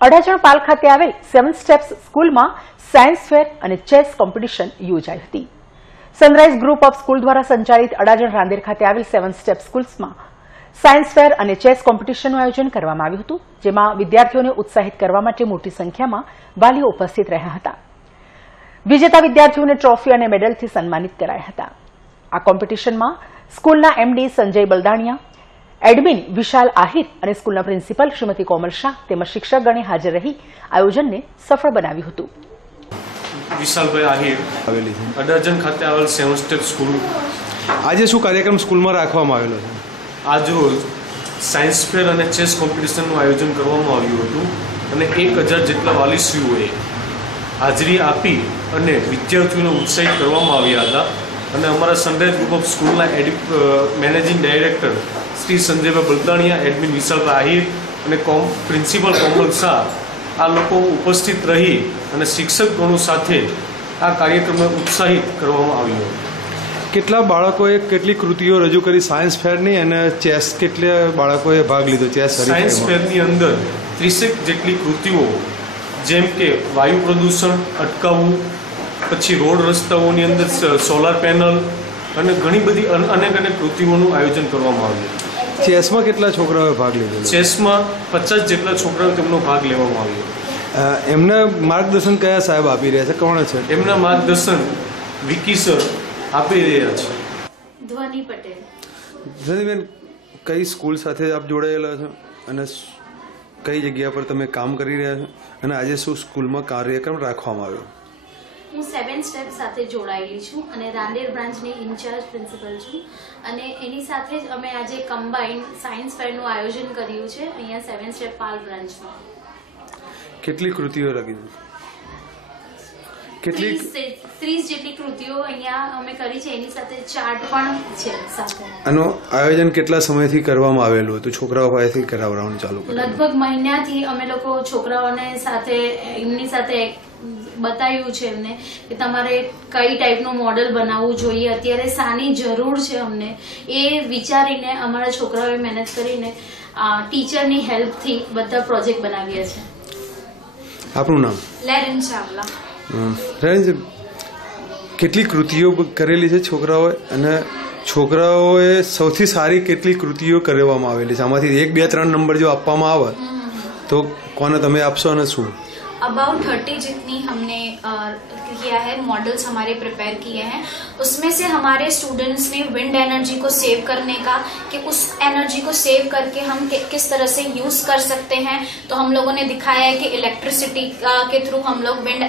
અડાજણ પાલ ખાતે આવેલ સેવન સ્ટેપ્સ સ્કૂલમાં સાયન્સ ફેર અને ચેસ કોમ્પિટિશન યોજાઈ હતી. સનરાઇઝ ગ્રુપ ઓફ સ્કૂલ દ્વારા સંચાલિત અડાજણ રાંદેર ખાતે આવેલ સેવન સ્ટેપ સ્કૂલ્સમાં સાયન્સ ફેર અને ચેસ કોમ્પિટિશનનું આયોજન કરવામાં આવ્યું હતું, જેમાં વિદ્યાર્થીઓને ઉત્સાહિત કરવા માટે મોટી સંખ્યામાં વાલીઓ ઉપસ્થિત રહ્યા હતા. વિજેતા વિદ્યાર્થીઓને ટ્રોફી અને મેડલથી સન્માનિત કરાયા હતા. આ કોમ્પિટિશનમાં સ્કૂલના એમડી સંજય બલદાણિયા એડમિન વિશાલ આહિર અને સ્કૂલના પ્રિન્સિપાલ શ્રીમતી કોમલ શાહ તેમજ શિક્ષકગણે હાજર રહી આયોજનને સફળ બનાવ્યું હતું. વિશાલભાઈ આહિર આવેલી છે. અડાજણ ખાતે આવેલ સેવન સ્ટેપ સ્કૂલ. આજે શું કાર્યક્રમ સ્કૂલમાં રાખવામાં આવેલો છે? આજરોજ સાયન્સ ફેર અને ચેસ કોમ્પિટિશનનું આયોજન કરવામાં આવ્યું હતું અને એક હજાર જેટલા વાલીશ્રીઓએ હાજરી આપી અને વિદ્યાર્થીઓને ઉત્સાહિત કરવામાં આવ્યા હતા. અને અમારા સનરાઇઝ ગ્રુપ ઓફ સ્કૂલના એડિ મેનેજિંગ ડાયરેક્ટર શ્રી સંજયભાઈ બલદાણિયા એડમિન વિશાલ આહિર અને કોમ પ્રિન્સિપલ કોમલ શાહ આ લોકો ઉપસ્થિત રહી અને શિક્ષક ગણો સાથે આ કાર્યક્રમને ઉત્સાહિત કરવામાં આવ્યો. કેટલા બાળકોએ કેટલી કૃતિઓ રજૂ કરી? સાયન્સ ફેરની અને ચેસ કેટલા બાળકોએ ભાગ લીધો? ચેસ સાયન્સ ફેરની અંદર ત્રીસેક જેટલી કૃતિઓ જેમ કે વાયુ પ્રદૂષણ અટકાવવું પછી રોડ રસ્તાઓની અંદર સોલાર પેનલ અને ઘણી બધી અન- અનેક અનેક કૃતિઓનું આયોજન કરવામાં આવ્યું. ચેસમાં કેટલા છોકરાઓએ ભાગ લીધો? ચેસમાં પચાસ જેટલા છોકરાઓ તેમનો ભાગ લેવામાં આવ્યો. એમને માર્ગદર્શન કયા સાહેબ આપી રહ્યા છે? કોણ છે? એમના માર્ગદર્શન વિકી સર આપી રહ્યા છે. ધ્વની પટેલ. ધ્વનીબેન કઈ સ્કૂલ સાથે આપ જોડાયેલા છો? અને કઈ જગ્યા પર તમે કામ કરી રહ્યા છો? અને આજે શું સ્કૂલમાં કાર્યક્રમ રાખવામાં આવ્યો? હું સેવન સ્ટેપ સાથે જોડાયેલી છું અને રાંદેર બ્રાન્ચની ઇન્ચાર્જ પ્રિન્સિપલ છું. અને એની સાથે જ અમે આજે કમ્બાઇન્ડ સાયન્સ ફેરનું આયોજન કર્યું છે અહીંયા સેવન સ્ટેપ પાલ બ્રાન્ચમાં કેટલી કૃતિઓ લખી કેટલી ત્રીસ જેટલી કૃતિઓ અહીંયા અમે કરી છે એની સાથે ચાર્ટ પણ છે સાથે. આનું આયોજન કેટલા સમયથી કરવામાં આવેલું હતું? છોકરાઓ પાસેથી કરાવવાનું ચાલુ કર્યું લગભગ મહિનાથી અમે લોકો છોકરાઓને સાથે એમની સાથે બતાવ્યું છે એમને કે તમારે કઈ ટાઈપનું મોડલ બનાવવું જોઈએ. અત્યારે શાની જરૂર છે અમને. એ વિચારીને અમારા છોકરાઓએ મહેનત કરીને આ ટીચરની હેલ્પથી બધા પ્રોજેક્ટ બનાવ્યા છે. આપનું નામ? લેરિન ચાવલા. લેરિન કેટલી કૃતિઓ કરેલી છે છોકરાઓએ? અને છોકરાઓએ સૌથી સારી કેટલી કૃતિઓ કરવામાં આવેલી છે? આમાંથી એક બે ત્રણ નંબર જો આપવામાં આવે તો કોને તમે આપશો અને શું? अबाउट थर्टी जितनी हमने किया है मॉडल्स हमारे प्रिपेयर किए हैं, उसमें से हमारे स्टूडेंट्स ने विंड एनर्जी को सेव करने का, कि उस एनर्जी को सेव करके हम कि- किस तरह से यूज़ कर सकते हैं तो हम लोगों ने दिखाया है कि इलेक्ट्रिसिटी के थ्रू हम लोग विंड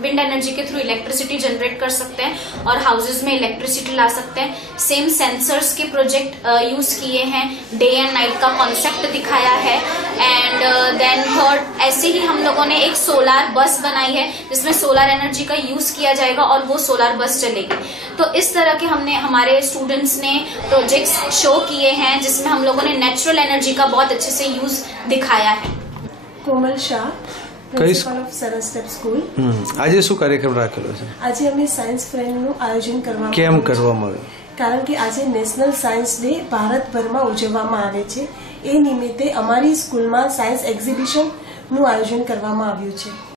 विंड एनर्जी के थ्रू इलेक्ट्रिसिटी जनरेट कर सकते हैं, और हाउसेज में इलेक्ट्रिसिटी ला सकते हैं। सेम सेंसर्स के प्रोजेक्ट यूज़ किए हैं। डे एंड नाइट का कॉन्सेप्ट दिखाया है। एंड देन थर्ड ऐसे ही हम लोगों ने एक सोलार बस बनाई है जिसमें सोलार एनर्जी का यूज किया जाएगा और वो सोलार बस चलेगी तो इस तरह के हमने हमारे स्टूडेंट्स ने प्रोजेक्ट्स शो किए हैं जिसमें हम लोगों ने नेचुरल एनर्जी का बहुत अच्छे से यूज दिखाया है કોમલ શાહ કઈ principal of seven step school હમ. આજે શું કાર્યક્રમ રાખેલો છે આજે અમે સાયન્સ ફેરનું આયોજન કરવામાં કેમ આવ્યું છે. કરવામાં આવ્યું કારણ કે આજે નેશનલ સાયન્સ ડે ભારતભરમાં ઉજવવામાં આવે છે એ નિમિત્તે અમારી સ્કૂલમાં સાયન્સ એક્ઝિબિશનનું આયોજન કરવામાં આવ્યું છે.